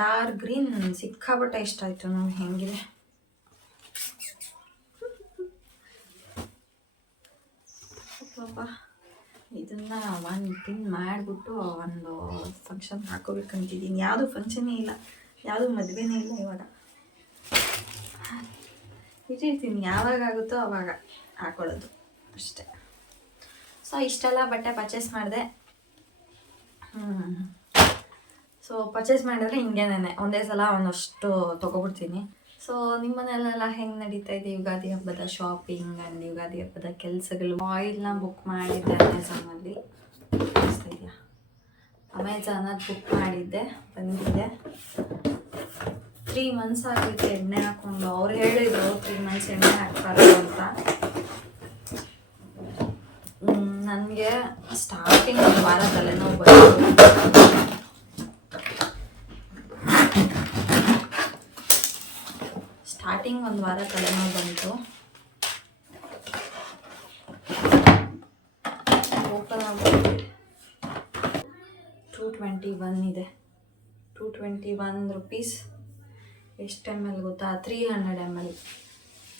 S1: ಡಾರ್ಕ್ ಗ್ರೀನ್ ಸಿಕ್ಕಾಪಟ್ಟೆ ಇಷ್ಟ ಆಯಿತು ನಾವು ಹೆಂಗಿದೆ. ಪಾಪ ಇದನ್ನ ಒಂದು ಪಿನ್ ಮಾಡಿಬಿಟ್ಟು ಒಂದು ಫಂಕ್ಷನ್ ಹಾಕೋಬೇಕಂತಿದ್ದೀನಿ ಯಾವುದು ಫಂಕ್ಷನೇ ಇಲ್ಲ. ಯಾವುದು ಮದುವೆನೇ ಇಲ್ಲ ಇವಾಗ. ಇಟ್ಟಿರ್ತೀನಿ ಯಾವಾಗ ಆಗುತ್ತೋ ಅವಾಗ ಹಾಕೊಳ್ಳೋದು ಅಷ್ಟೇ. ಸೊ ಇಷ್ಟೆಲ್ಲ ಬಟ್ಟೆ ಪರ್ಚೇಸ್ ಮಾಡಿದೆ. ಸೊ ಪರ್ಚೇಸ್ ಮಾಡಿದ್ರೆ ಹಿಂಗೇನೆ ಒಂದೇ ಸಲ ಒಂದಷ್ಟು ತೊಗೊಬಿಡ್ತೀನಿ. ಸೊ ನಿಮ್ಮ ಮನೆಯಲ್ಲೆಲ್ಲ ಹೆಂಗೆ ನಡೀತಾ ಇದೆ? ಯುಗಾದಿ ಹಬ್ಬದ ಶಾಪಿಂಗ್ ಆ್ಯಂಡ್ ಯುಗಾದಿ ಹಬ್ಬದ ಕೆಲಸಗಳು. ಆಯಿಲ್ನ ಬುಕ್ ಮಾಡಿದ್ದೆ ಅಮೆಝಾನಲ್ಲಿ ಅಮೆಝಾನಲ್ಲಿ ಬುಕ್ ಮಾಡಿದ್ದೆ, ಬಂದಿದೆ. ತ್ರೀ ಮಂತ್ಸ್ ಆಗಿತ್ತು ಎಣ್ಣೆ ಹಾಕ್ಕೊಂಡು ಅವ್ರು ಹೇಳಿದ್ರು ತ್ರೀ ಮಂತ್ಸ್ ಎಣ್ಣೆ ಹಾಕ್ತಾರೆ ಅಂತ. ನನಗೆ ಸ್ಟಾರ್ಟಿಂಗ್ ಒಂದು ವಾರ ತಲೆನೋವು ಬಂತು. ಸ್ಟಾರ್ಟಿಂಗ್ ಒಂದು ವಾರ ತಲೆನೋವು ಬಂತು. ಟೂ ಟ್ವೆಂಟಿ ಒನ್ ಇದೆ. ಟೂ ಟ್ವೆಂಟಿ ಒನ್ ರುಪೀಸ್ ಎಷ್ಟು ಎಂ ಎಲ್ ಗೊತ್ತಾ? Three hundred M L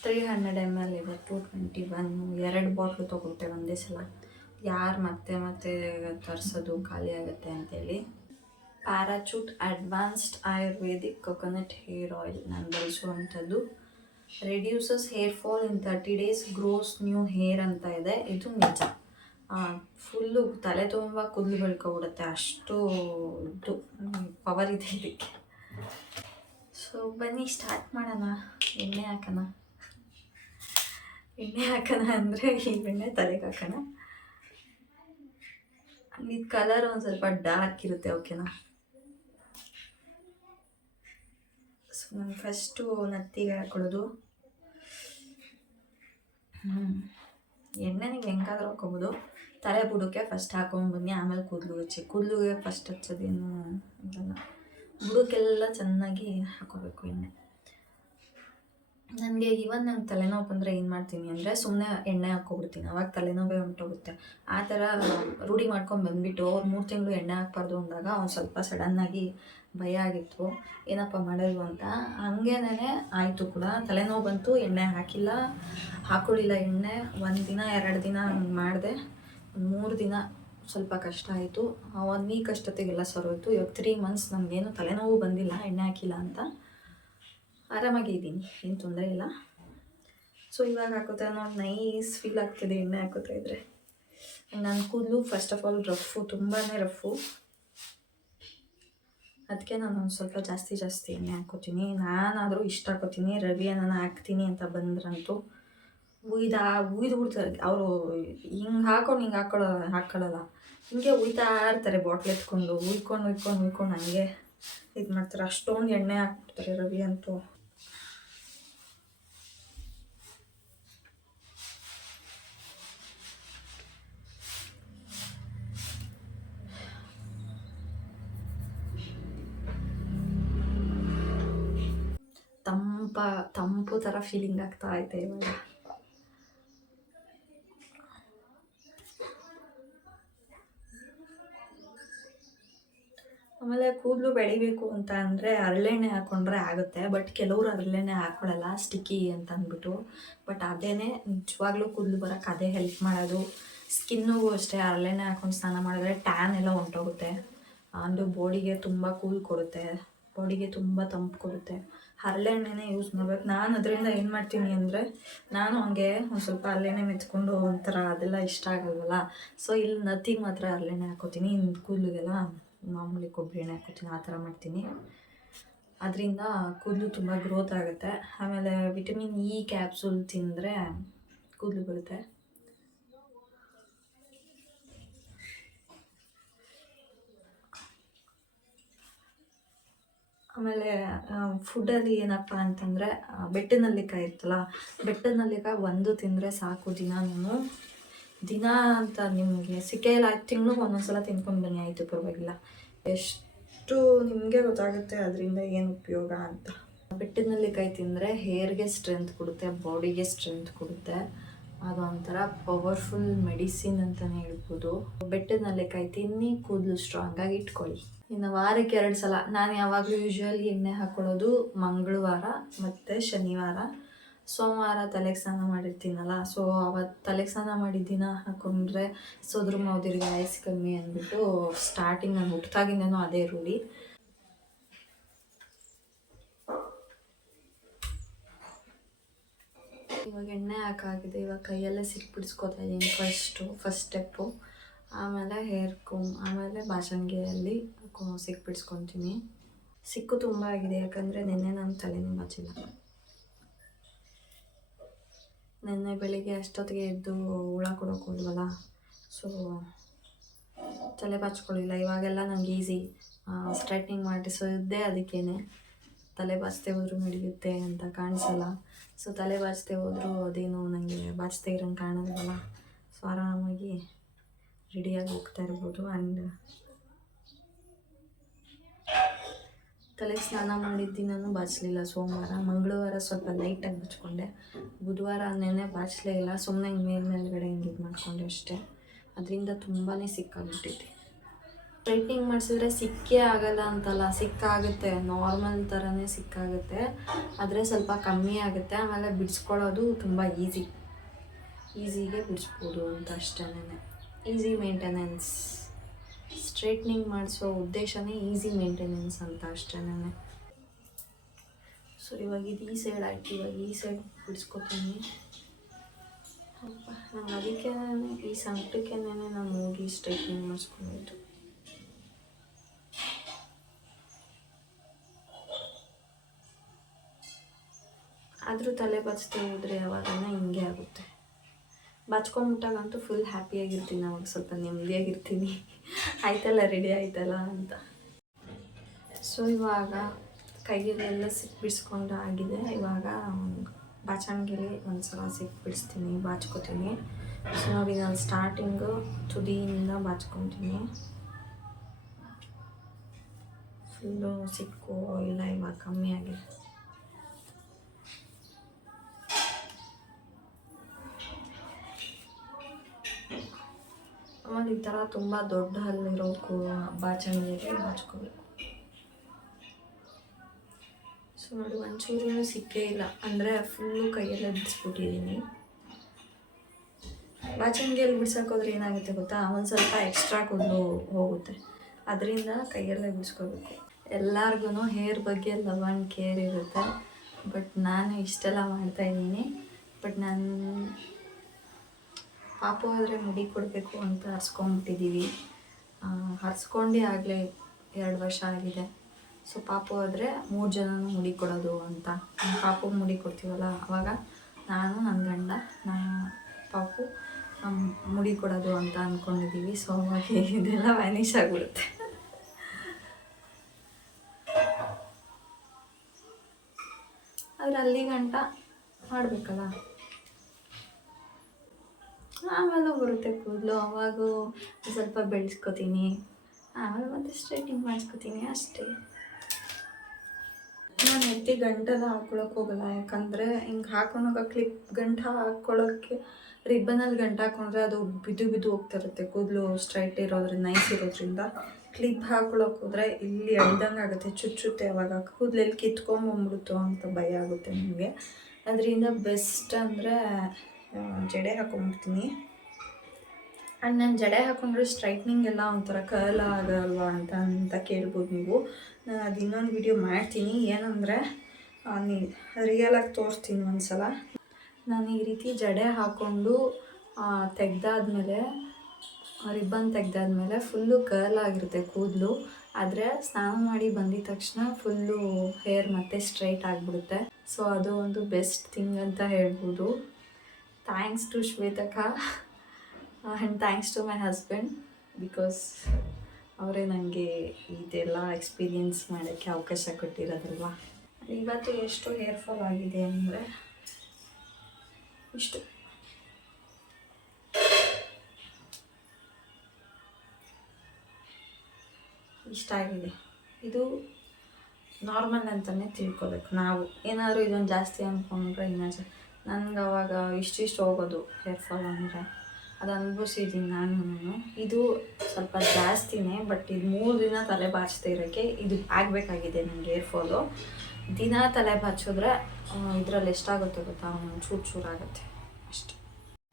S1: three hundred M L ಇದೆ. ಟು ಟ್ವೆಂಟಿ ಒನ್ ಎರಡು ಬಾಟ್ಲು ತೊಗೊಳ್ತೆ ಒಂದೇ ಸಲ. ಯಾರು ಮತ್ತೆ ಮತ್ತೆ ತರಿಸೋದು ಖಾಲಿ ಆಗುತ್ತೆ ಅಂತೇಳಿ. Parachute advanced ayurvedic coconut hair oil ನಾನು ಬಳಸುವಂಥದ್ದು. Reduces hair fall in thirty days grows new hair ಅಂತ ಇದೆ. ಇದು ನಿಜ. ಫುಲ್ಲು ತಲೆ ತುಂಬ ಕೂದಲು ಬೆಳ್ಕೊಬಿಡುತ್ತೆ ಅಷ್ಟು ಇದು ಪವರ್ ಇದೆ ಇದಕ್ಕೆ. ಸೊ ಬನ್ನಿ ಸ್ಟಾರ್ಟ್ ಮಾಡೋಣ. ಎಣ್ಣೆ ಹಾಕೋಣ. ಎಣ್ಣೆ ಹಾಕೋಣ ಅಂದರೆ ಈ ಎಣ್ಣೆ ತಲೆಗೆ ಹಾಕೋಣ. ಇದು ಕಲರ್ ಒಂದು ಸ್ವಲ್ಪ ಡಾರ್ಕ್ ಇರುತ್ತೆ ಓಕೆನಾ ಸೊ ನಾನು ಫಸ್ಟು ನತ್ತಿಗೆ ಹಾಕೊಳ್ಳೋದು. ಹ್ಞೂ ಎಣ್ಣೆ ನೀವು ಹೆಂಗಾದ್ರೂ ಹಾಕೋಬೋದು. ತಲೆ ಬುಡಕ್ಕೆ ಫಸ್ಟ್ ಹಾಕೊಂಡು ಬನ್ನಿ ಆಮೇಲೆ ಕೂದಲು ಹಚ್ಚಿ. ಕೂದಲುಗೆ ಫಸ್ಟ್ ಹಚ್ಚೋದೇನು ಇದಲ್ಲ ಬುಡಕ್ಕೆಲ್ಲ ಚೆನ್ನಾಗಿ ಹಾಕೋಬೇಕು ಎಣ್ಣೆ. ನನಗೆ ಇವನ್ ನಂಗೆ ತಲೆನೋವು ಬಂದರೆ ಏನು ಮಾಡ್ತೀನಿ ಅಂದರೆ ಸುಮ್ಮನೆ ಎಣ್ಣೆ ಹಾಕ್ಕೊಬಿಡ್ತೀನಿ. ಅವಾಗ ತಲೆನೋವೇ ಹೊಂಟೋಗುತ್ತೆ ಆ ಥರ ರೂಢಿ ಮಾಡ್ಕೊಂಡು ಬಂದುಬಿಟ್ಟು ಅವ್ರು ಮೂರು ತಿಂಗಳು ಎಣ್ಣೆ ಹಾಕ್ಬಾರ್ದು ಅಂದಾಗ ಅವ್ನು ಸ್ವಲ್ಪ ಸಡನ್ನಾಗಿ ಭಯ ಆಗಿತ್ತು. ಏನಪ್ಪ ಮಾಡೋದು ಅಂತ. ಹಂಗೇನೇ ಆಯಿತು ಕೂಡ. ತಲೆನೋವು ಬಂತು, ಎಣ್ಣೆ ಹಾಕಿಲ್ಲ. ಹಾಕೊಳ್ಳಿಲ್ಲ ಎಣ್ಣೆ. ಒಂದು ದಿನ, ಎರಡು ದಿನ ಹಂಗೆ ಮಾಡಿದೆ. ಮೂರು ದಿನ ಸ್ವಲ್ಪ ಕಷ್ಟ ಆಯಿತು. ಒನ್ ವೀಕ್ ಅಷ್ಟೊತ್ತಿಗೆಲ್ಲ ಸರೋಯ್ತು. ಇವಾಗ ತ್ರೀ ಮಂತ್ಸ್ ನಮಗೇನು ತಲೆನೋವು ಬಂದಿಲ್ಲ, ಎಣ್ಣೆ ಹಾಕಿಲ್ಲ ಅಂತ. ಆರಾಮಾಗಿ ಇದ್ದೀನಿ, ಏನು ತೊಂದರೆ ಇಲ್ಲ. ಸೊ ಇವಾಗ ಹಾಕೋತಾ ನೋಡಿ ನೈಸ್ ಫೀಲ್ ಆಗ್ತಿದೆ ಎಣ್ಣೆ ಹಾಕೋತಾ ಇದ್ರೆ. ನನ್ನ ಕೂದಲು ಫಸ್ಟ್ ಆಫ್ ಆಲ್ ರಫು ತುಂಬಾ ರಫು ಅದಕ್ಕೆ ನಾನು ಒಂದು ಸ್ವಲ್ಪ ಜಾಸ್ತಿ ಜಾಸ್ತಿ ಎಣ್ಣೆ ಹಾಕೋತೀನಿ. ನಾನಾದರೂ ಇಷ್ಟ ಹಾಕೋತೀನಿ ರವಿ ನಾನು ಹಾಕ್ತೀನಿ ಅಂತ ಬಂದ್ರಂತೂ. ಉಯ್ದ, ಉಯ್ದು ಬಿಡ್ತಾರೆ. ಅವರು ಹಿಂಗೆ ಹಾಕೊಂಡು ಹಿಂಗೆ ಹಾಕೊಳ್ಳೋ ಹಾಕೊಳ್ಳಲ್ಲ ಹಿಂಗೆ ಉಯ್ತಾ ಇರ್ತಾರೆ ಬಾಟ್ಲ್ ಎತ್ಕೊಂಡು. ಉಯ್ಕೊಂಡು ಉಯ್ಕೊಂಡು ಉಯ್ಕೊಂಡು ಹಂಗೆ ಇದು ಮಾಡ್ತಾರೆ. ಅಷ್ಟೊಂದು ಎಣ್ಣೆ ಹಾಕ್ಬಿಡ್ತಾರೆ ರವಿ ಅಂತೂ. ತಂಪ, ತಂಪು ಥರ ಫೀಲಿಂಗ್ ಆಗ್ತಾ ಐತೆ ಇವಾಗ ಆಮೇಲೆ ಕೂದಲು ಬೆಳಿಬೇಕು ಅಂತ ಅಂದರೆ ಹರಳೆಣ್ಣೆ ಹಾಕೊಂಡ್ರೆ ಆಗುತ್ತೆ ಬಟ್ ಕೆಲವರು ಹರಳೆಣ್ಣೆ ಹಾಕ್ಕೊಳ್ಳಲ್ಲ ಸ್ಟಿಕ್ಕಿ ಅಂತ ಅಂದ್ಬಿಟ್ಟು. ಬಟ್ ಅದೇನೆ ನಿಜವಾಗ್ಲೂ ಕೂದಲು ಬರೋಕ್ಕೆ ಅದೇ ಹೆಲ್ಪ್ ಮಾಡೋದು. ಸ್ಕಿನ್ನಿಗೂ ಅಷ್ಟೇ ಹರಳೆಣ್ಣೆ ಹಾಕೊಂಡು ಸ್ನಾನ ಮಾಡಿದ್ರೆ ಟ್ಯಾನ್ ಎಲ್ಲ ಹೊಂಟೋಗುತ್ತೆ. ಅಂದು ಬಾಡಿಗೆ ತುಂಬ ಕೂಲ್ ಕೊಡುತ್ತೆ. ಬಾಡಿಗೆ ತುಂಬ ತಂಪು ಕೊಡುತ್ತೆ. ಹರಳೆಣ್ಣೆನೇ ಯೂಸ್ ಮಾಡ್ಬೇಕು. ನಾನು ಅದರಿಂದ ಏನು ಮಾಡ್ತೀನಿ ಅಂದರೆ, ನಾನು ಹಂಗೆ ಒಂದು ಸ್ವಲ್ಪ ಹರಳೆಣ್ಣೆ ಮೆಚ್ಕೊಂಡು ಒಂಥರ ಅದೆಲ್ಲ ಇಷ್ಟ ಆಗಲ್ವಲ್ಲ ಸೊ ಇಲ್ಲಿ ನತ್ತಿಗೆ ಮಾತ್ರ ಹರಳೆಣ್ಣೆ ಹಾಕೋತೀನಿ. ಇನ್ನು ಕೂದಲಿಗೆಲ್ಲ ಮಾಮೂಲಿ ಕೊಬ್ಬರಿ ಎಣ್ಣೆ ಹಾಕೋತೀನಿ ಆ ಥರ ಮಾಡ್ತೀನಿ. ಅದರಿಂದ ಕೂದಲು ತುಂಬ ಗ್ರೋತ್ ಆಗುತ್ತೆ. ಆಮೇಲೆ ವಿಟಮಿನ್ ಇ ಕ್ಯಾಪ್ಸೂಲ್ ತಿಂದರೆ ಕೂದಲು ಬರುತ್ತೆ. ಆಮೇಲೆ ಫುಡ್ಡಲ್ಲಿ ಏನಪ್ಪ ಅಂತಂದರೆ ಬೆಟ್ಟನಲ್ಲಿಕಾಯಿ ಇರ್ತಲ್ಲ ಬೆಟ್ಟದ ನೆಲ್ಲಿಕಾಯಿ ಒಂದು ತಿಂದರೆ ಸಾಕು ದಿನಾನು ದಿನ ಅಂತ ನಿಮಗೆ ಸಿಕ್ಕೇ ಇಲ್ಲ ತಿಂಗ್ಳಿಗೆ ಒಂದೊಂದು ಸಲ ತಿನ್ಕೊಂಡು ಬನ್ನಿ ಆಯಿತು ಪರವಾಗಿಲ್ಲ. ಎಷ್ಟು ನಿಮಗೆ ಗೊತ್ತಾಗುತ್ತೆ ಅದರಿಂದ ಏನು ಉಪಯೋಗ ಅಂತ. ಬೆಟ್ಟಿನಲ್ಲಿ ಕೈ ತಿಂದರೆ ಹೇರ್ಗೆ ಸ್ಟ್ರೆಂತ್ ಕೊಡುತ್ತೆ, ಬಾಡಿಗೆ ಸ್ಟ್ರೆಂತ್ ಕೊಡುತ್ತೆ. ಅದು ಒಂಥರ ಪವರ್ಫುಲ್ ಮೆಡಿಸಿನ್ ಅಂತಲೇ ಹೇಳ್ಬೋದು. ಬೆಟ್ಟದಲ್ಲಿ ಕೈ ತಿನ್ನಿ, ಕೂದಲು ಸ್ಟ್ರಾಂಗಾಗಿ ಇಟ್ಕೊಳ್ಳಿ. ಇನ್ನು ವಾರಕ್ಕೆ ಎರಡು ಸಲ, ನಾನು ಯಾವಾಗಲೂ ಯೂಶ್ವಲಿ ಎಣ್ಣೆ ಹಾಕೊಳ್ಳೋದು ಮಂಗಳವಾರ ಮತ್ತು ಶನಿವಾರ. ಸೋಮವಾರ ತಲೆಗೆ ಸ್ನಾನ ಮಾಡಿರ್ತೀನಲ್ಲ ಸೊ ಅವತ್ತು ತಲೆಗೆ ಸ್ನಾನ ಮಾಡಿದ ದಿನ ಹಾಕೊಂಡ್ರೆ ಸೋದ್ರ ಮೌದಿರಿಗೆ ಕಮ್ಮಿ ಅಂದ್ಬಿಟ್ಟು ಸ್ಟಾರ್ಟಿಂಗ್ ನಾನು ಹುಟ್ಟಾಗಿಂದೇನು ಅದೇ ರೂಢಿ. ಇವಾಗ ಎಣ್ಣೆ ಹಾಕಾಗಿದೆ, ಇವಾಗ ಕೈಯಲ್ಲೇ ಸಿಕ್ಬಿಡಿಸ್ಕೊತಾ ಇದ್ದೀನಿ ಫಸ್ಟು ಫಸ್ಟ್ ಸ್ಟೆಪ್ಪು ಆಮೇಲೆ ಹೇರ್ ಕೋಮ್ ಆಮೇಲೆ ಬಾಸಣಿಗೆಯಲ್ಲಿ ಸಿಕ್ಬಿಡಿಸ್ಕೊತೀನಿ ಸಿಕ್ಕು ತುಂಬ ಆಗಿದೆ, ಯಾಕಂದರೆ ನಿನ್ನೆ ನಾನು ತಲೆನೇ ಬಾಚಿಲ್ಲ ನಿನ್ನೆ ಬೆಳಿಗ್ಗೆ ಅಷ್ಟೊತ್ತಿಗೆ ಎದ್ದು ಹುಳ ಕೊಡೋಕೆ ಹೋದ್ವಲ್ಲ ಸೊ ತಲೆ ಬಾಚ್ಕೊಳ್ಳಿಲ್ಲ. ಇವಾಗೆಲ್ಲ ನಂಗೆ ಈಸಿ ಸ್ಟ್ರೈಟ್ನಿಂಗ್ ಮಾಡಿಸೋದೇ ಅದಕ್ಕೇನೆ. ತಲೆ ಬಾಚ್ತೇ ಹೋದ್ರೂ ನಡೆಯುತ್ತೆ ಅಂತ ಕಾಣಿಸಲ್ಲ. ಸೊ ತಲೆ ಬಾಚ್ತೇ ಹೋದರೂ ಅದೇನು ನನಗೆ ಬಾಚ್ತೇ ಇರೋಂಗೆ ಕಾಣೋದಿಲ್ಲ ಸೊ ಆರಾಮಾಗಿ ರೆಡಿಯಾಗಿ ಹೋಗ್ತಾ ಇರ್ಬೋದು. ಆ್ಯಂಡ್ ತಲೆಗೆ ಸ್ನಾನ ಮಾಡಿದ್ದು ನಾನು ಬಾಚಲಿಲ್ಲ ಸೋಮವಾರ, ಮಂಗಳವಾರ ಸ್ವಲ್ಪ ಲೈಟಾಗಿ ಬಾಚ್ಕೊಂಡೆ. ಬುಧವಾರ ನೆನೆ ಬಾಚಲೇ ಇಲ್ಲ ಸುಮ್ಮನೆ ಹಿಂಗೆ ಮೇಲ್ ಮೇಲ್ಗಡೆ ಹಿಂಗೆ ಇದು ಮಾಡಿಕೊಂಡೆ ಅಷ್ಟೇ. ಅದರಿಂದ ತುಂಬಾ ಸಿಕ್ಕಾಗ್ಬಿಟ್ಟಿದೆ. ಸ್ಟ್ರೈಟ್ನಿಂಗ್ ಮಾಡಿಸಿದ್ರೆ ಸಿಕ್ಕೇ ಆಗಲ್ಲ ಅಂತಲ್ಲ, ಸಿಕ್ಕಾಗುತ್ತೆ. ನಾರ್ಮಲ್ ಥರನೇ ಸಿಕ್ಕಾಗುತ್ತೆ. ಆದರೆ ಸ್ವಲ್ಪ ಕಮ್ಮಿ ಆಗುತ್ತೆ. ಆಮೇಲೆ ಬಿಡಿಸ್ಕೊಳ್ಳೋದು ತುಂಬ ಈಸಿ ಈಸಿಗೆ ಬಿಡಿಸ್ಬೋದು ಅಂತ ಅಷ್ಟೇ ಈಸಿ ಮೇಂಟೆನೆನ್ಸ್ ಸ್ಟ್ರೈಟ್ನಿಂಗ್ ಮಾಡಿಸೋ ಉದ್ದೇಶನೇ ಈಸಿ ಮೇಂಟೆನೆನ್ಸ್ ಅಂತ ಅಷ್ಟೇನೆ. ಸೊ, ಇವಾಗ ಇದು ಈ ಸೈಡ್ ಹಾಕಿ ಇವಾಗ ಈ ಸೈಡ್ ಬಿಡಿಸ್ಕೊತೀನಿ. ನಂಗೆ ಅದಕ್ಕೆ ಈ ಸಂಕಟಕ್ಕೆ ನಾನು ಹೋಗಿ ಸ್ಟ್ರೈಟ್ನಿಂಗ್ ಮಾಡಿಸ್ಕೊಂಡಿದ್ದು ಆದರೂ ತಲೆ ಬಚ್ತೆ ಹೋದರೆ ಯಾವಾಗನ ಹಿಂಗೆ ಆಗುತ್ತೆ. ಬಚ್ಕೊಂಬಿಟ್ಟಾಗಂತೂ ಫುಲ್ ಹ್ಯಾಪಿಯಾಗಿರ್ತೀನಿ ಅವಾಗ ಸ್ವಲ್ಪ ನೆಮ್ಮದಿಯಾಗಿರ್ತೀನಿ ಆಯ್ತಲ್ಲ ರೆಡಿ ಆಯ್ತಲ್ಲ ಅಂತ. ಸೊ ಇವಾಗ ಕೈಯಲ್ಲೆಲ್ಲ ಸಿಕ್ ಬಿಡಿಸ್ಕೊಂಡು ಆಗಿದೆ. ಇವಾಗ ಬಾಚಣಿಗೆಲಿ ಒಂದು ಸಲ ಸಿಕ್ ಬಿಡಿಸ್ತೀನಿ, ಬಾಚ್ಕೋತೀನಿ. ಸೊ ನೋಡಿ ನಾನು ಸ್ಟಾರ್ಟಿಂಗು ತುದಿಯಿಂದ ಬಾಚ್ಕೊತೀನಿ. ಫುಲ್ಲು ಸಿಕ್ಕು ಇಲ್ಲ ಇವಾಗ ಕಮ್ಮಿ ಆಗಿದೆ. ಈ ಥರ ತುಂಬ ದೊಡ್ಡ ಹಲ್ಲಿರೋ ಕೂ ಬಾಚಣಿಗೆ ಬಾಚ್ಕೋಬೇಕು. ಸೊ ನೋಡಿ, ಒಂಚೂರು ಸಿಕ್ಕೇ ಇಲ್ಲ. ಅಂದರೆ ಫುಲ್ಲು ಕೈಯಲ್ಲಿ ಬಿಡಿಸ್ಬಿಟ್ಟಿದ್ದೀನಿ ಬಾಚಣಿಗೆಯಲ್ಲಿ ಬಿಡ್ಸೋಕೋದ್ರೆ ಏನಾಗುತ್ತೆ ಗೊತ್ತಾ? ಒಂದು ಸ್ವಲ್ಪ ಎಕ್ಸ್ಟ್ರಾ ಕೂದಲು ಹೋಗುತ್ತೆ. ಅದರಿಂದ ಕೈಯಲ್ಲೇ ಬಿಡಿಸ್ಕೋಬೇಕು. ಎಲ್ಲರಿಗೂ ಹೇರ್ ಬಗ್ಗೆ ಲವ್ ಆ್ಯಂಡ್ ಕೇರ್ ಇರುತ್ತೆ. ಬಟ್ ನಾನು ಇಷ್ಟೆಲ್ಲ ಮಾಡ್ತಾಯಿದ್ದೀನಿ ಬಟ್ ನಾನು ಪಾಪು ಆದರೆ ಮುಡಿ ಕೊಡಬೇಕು ಅಂತ ಹರ್ಸ್ಕೊಂಬಿಟ್ಟಿದ್ದೀವಿ ಹರ್ಸ್ಕೊಂಡೇ ಆಗಲೇ ಎರಡು ವರ್ಷ ಆಗಿದೆ. ಸೊ, ಪಾಪು ಆದರೆ ಮೂರು ಜನನೂ ಮುಡಿ ಕೊಡೋದು ಅಂತ. ಪಾಪು ಮುಡಿ ಕೊಡ್ತೀವಲ್ಲ, ಅವಾಗ ನಾನು ನನ್ನ ಗಂಡ, ನಾ, ಪಾಪು ಮುಡಿ ಕೊಡೋದು ಅಂತ ಅಂದ್ಕೊಂಡಿದ್ದೀವಿ ಸೊ, ಅವಾಗ ಇದೆಲ್ಲ ವ್ಯಾನಿಷ್ ಆಗಿಬಿಡುತ್ತೆ. ಆದರೆ ಅಲ್ಲಿ ಗಂಟ ಮಾಡಬೇಕಲ್ಲ? ಆಮೇಲೆ ಬರುತ್ತೆ ಕೂದಲು, ಅವಾಗ ಸ್ವಲ್ಪ ಬೆಳೆಸ್ಕೋತೀನಿ. ಆಮೇಲೆ ಮತ್ತೆ ಸ್ಟ್ರೈಟಿಂಗ್ ಮಾಡಿಸ್ಕೋತೀನಿ ಅಷ್ಟೇ. ನಾನು ಎತ್ತಿ ಗಂಟೆಲ್ಲ ಹಾಕ್ಕೊಳಕ್ಕೆ ಹೋಗಲ್ಲ, ಯಾಕಂದರೆ ಹಿಂಗೆ ಹಾಕೊಂಡಾಗ ಕ್ಲಿಪ್ ಗಂಟೆ ಹಾಕ್ಕೊಳ್ಳೋಕ್ಕೆ ರಿಬ್ಬನಲ್ಲಿ ಗಂಟೆ ಹಾಕೊಂಡ್ರೆ ಅದು ಬಿದ್ದು ಬಿದ್ದು ಹೋಗ್ತಿರುತ್ತೆ ಕೂದಲು ಸ್ಟ್ರೈಟ್ ಇರೋದ್ರಿಂದ ನೈಸ್ ಇರೋದ್ರಿಂದ. ಕ್ಲಿಪ್ ಹಾಕೊಳಕ್ಕೆ ಹೋದ್ರೆ ಇಲ್ಲಿ ಅಳ್ದಂಗೆ ಆಗುತ್ತೆ, ಚುಚ್ಚುತ್ತೆ ಅವಾಗ. ಕೂದಲೆಲ್ಲಿ ಕಿತ್ಕೊಂಬಂದ್ಬಿಡ್ತು ಅಂತ ಭಯ ಆಗುತ್ತೆ ನನಗೆ. ಅದರಿಂದ ಬೆಸ್ಟ್ ಅಂದರೆ ಜಡೆ ಹಾಕೊಂಡ್ಬಿಡ್ತೀನಿ. ಆ್ಯಂಡ್ ನಾನು ಜಡೆ ಹಾಕೊಂಡ್ರೆ ಸ್ಟ್ರೈಟ್ನಿಂಗ್ ಎಲ್ಲ ಒಂಥರ ಕರ್ಲ್ ಆಗಲ್ವಾ ಅಂತ ಅಂತ ಕೇಳ್ಬೋದು ನೀವು. ನಾನು ಅದು ಇನ್ನೊಂದು ವಿಡಿಯೋ ಮಾಡ್ತೀನಿ. ಏನಂದರೆ ನೀ ರಿಯಲಾಗಿ ತೋರಿಸ್ತೀನಿ ಒಂದು ಸಲ ನಾನು ಈ ರೀತಿ ಜಡೆ ಹಾಕ್ಕೊಂಡು ತೆಗ್ದಾದ್ಮೇಲೆ, ರಿಬ್ಬನ್ ತೆಗ್ದಾದ್ಮೇಲೆ ಫುಲ್ಲು ಕರ್ಲ್ ಆಗಿರುತ್ತೆ ಕೂದಲು. ಆದರೆ, ಸ್ನಾನ ಮಾಡಿ ಬಂದಿದ ತಕ್ಷಣ ಫುಲ್ಲು ಹೇರ್ ಮತ್ತೆ ಸ್ಟ್ರೈಟ್ ಆಗಿಬಿಡುತ್ತೆ. ಸೊ ಅದು ಒಂದು ಬೆಸ್ಟ್ ಥಿಂಗ್ ಅಂತ ಹೇಳ್ಬೋದು. Thanks to ಶ್ವೇತಕ and thanks to my husband because ಅವರೇ ನನಗೆ ಇದೆಲ್ಲ ಎಕ್ಸ್ಪೀರಿಯನ್ಸ್ ಮಾಡೋಕ್ಕೆ ಅವಕಾಶ ಕೊಟ್ಟಿರೋದಲ್ವ? ಇವತ್ತು ಎಷ್ಟು ಹೇರ್ ಫಾಲ್ ಆಗಿದೆ ಅಂದರೆ? ಇಷ್ಟು. ಇಷ್ಟ ಆಗಿದೆ ಇದು ನಾರ್ಮಲ್ ಅಂತಲೇ ತಿಳ್ಕೊಬೇಕು ನಾವು. ಏನಾದರೂ ಇದೊಂದು ಜಾಸ್ತಿ ಅಂದ್ಕೊಂಡ್ರೆ ಇನ್ನೂ ಜಾ ನನಗೆ ಅವಾಗ ಇಷ್ಟಿಷ್ಟು ಹೋಗೋದು ಹೇರ್ ಫಾಲ್ ಅಂದರೆ. ಅದು ಅನುಭವಿಸಿದ್ದೀನಿ ನಾನು ಇದು ಸ್ವಲ್ಪ ಜಾಸ್ತಿನೇ ಬಟ್ ಇದು ಮೂರು ದಿನ ತಲೆ ಬಾಚ್ತಾ ಇರೋಕ್ಕೆ ಇದು ಆಗಬೇಕಾಗಿದೆ ನನಗೆ ಹೇರ್ ಫಾಲು ದಿನ ತಲೆ ಬಾಚಿದ್ರೆ ಇದರಲ್ಲಿ ಎಷ್ಟಾಗುತ್ತೆ ಗೊತ್ತಾ? ಚೂರು ಚೂರು ಆಗುತ್ತೆ ಅಷ್ಟೆ.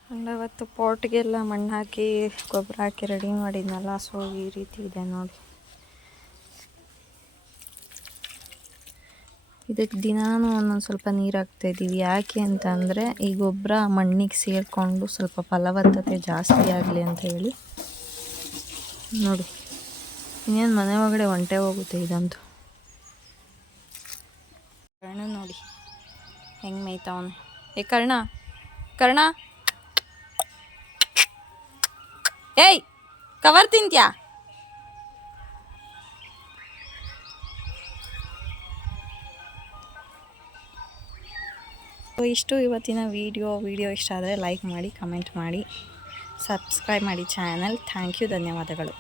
S1: ಅಲ್ಲ ಅವತ್ತು ಪಾಟ್ಗೆಲ್ಲ ಮಣ್ಣು ಹಾಕಿ ಗೊಬ್ಬರ ಹಾಕಿ ರೆಡಿ ಮಾಡಿದ್ನಲ್ಲ ಸೊ ಈ ರೀತಿ ಇದೆ ನೋಡಿ. ಇದಕ್ಕೆ ದಿನಾನು ಒಂದೊಂದು ಸ್ವಲ್ಪ ನೀರು ಹಾಕ್ತಾ ಇದ್ದೀವಿ. ಯಾಕೆ ಅಂತ ಅಂದರೆ ಈ ಗೊಬ್ಬರ ಮಣ್ಣಿಗೆ ಸೇರಿಕೊಂಡು ಸ್ವಲ್ಪ ಫಲವತ್ತತೆ ಜಾಸ್ತಿ ಆಗಲಿ ಅಂತ ಹೇಳಿ. ನೋಡಿ, ಇನ್ನೇನು ಮನೆ ಒಳಗಡೆ ಒಂಟೆ ಹೋಗುತ್ತೆ ಇದಂತೂ. ಕರ್ಣ ನೋಡಿ, ಹೆಂಗೆ ಮೇಯ್ತಾವನು ಏ, ಕರ್ಣ ಕರ್ಣ. ಏಯ್, ಕವರ್ ತಿಂತ್ಯಾ? ಸೊ ಇಷ್ಟು ಇವತ್ತಿನ ವೀಡಿಯೋ ವೀಡಿಯೋ ಇಷ್ಟ ಆದರೆ ಲೈಕ್ ಮಾಡಿ ಕಮೆಂಟ್ ಮಾಡಿ ಸಬ್ಸ್ಕ್ರೈಬ್ ಮಾಡಿ ಚಾನಲ್ ಥ್ಯಾಂಕ್ ಯು ಧನ್ಯವಾದಗಳು.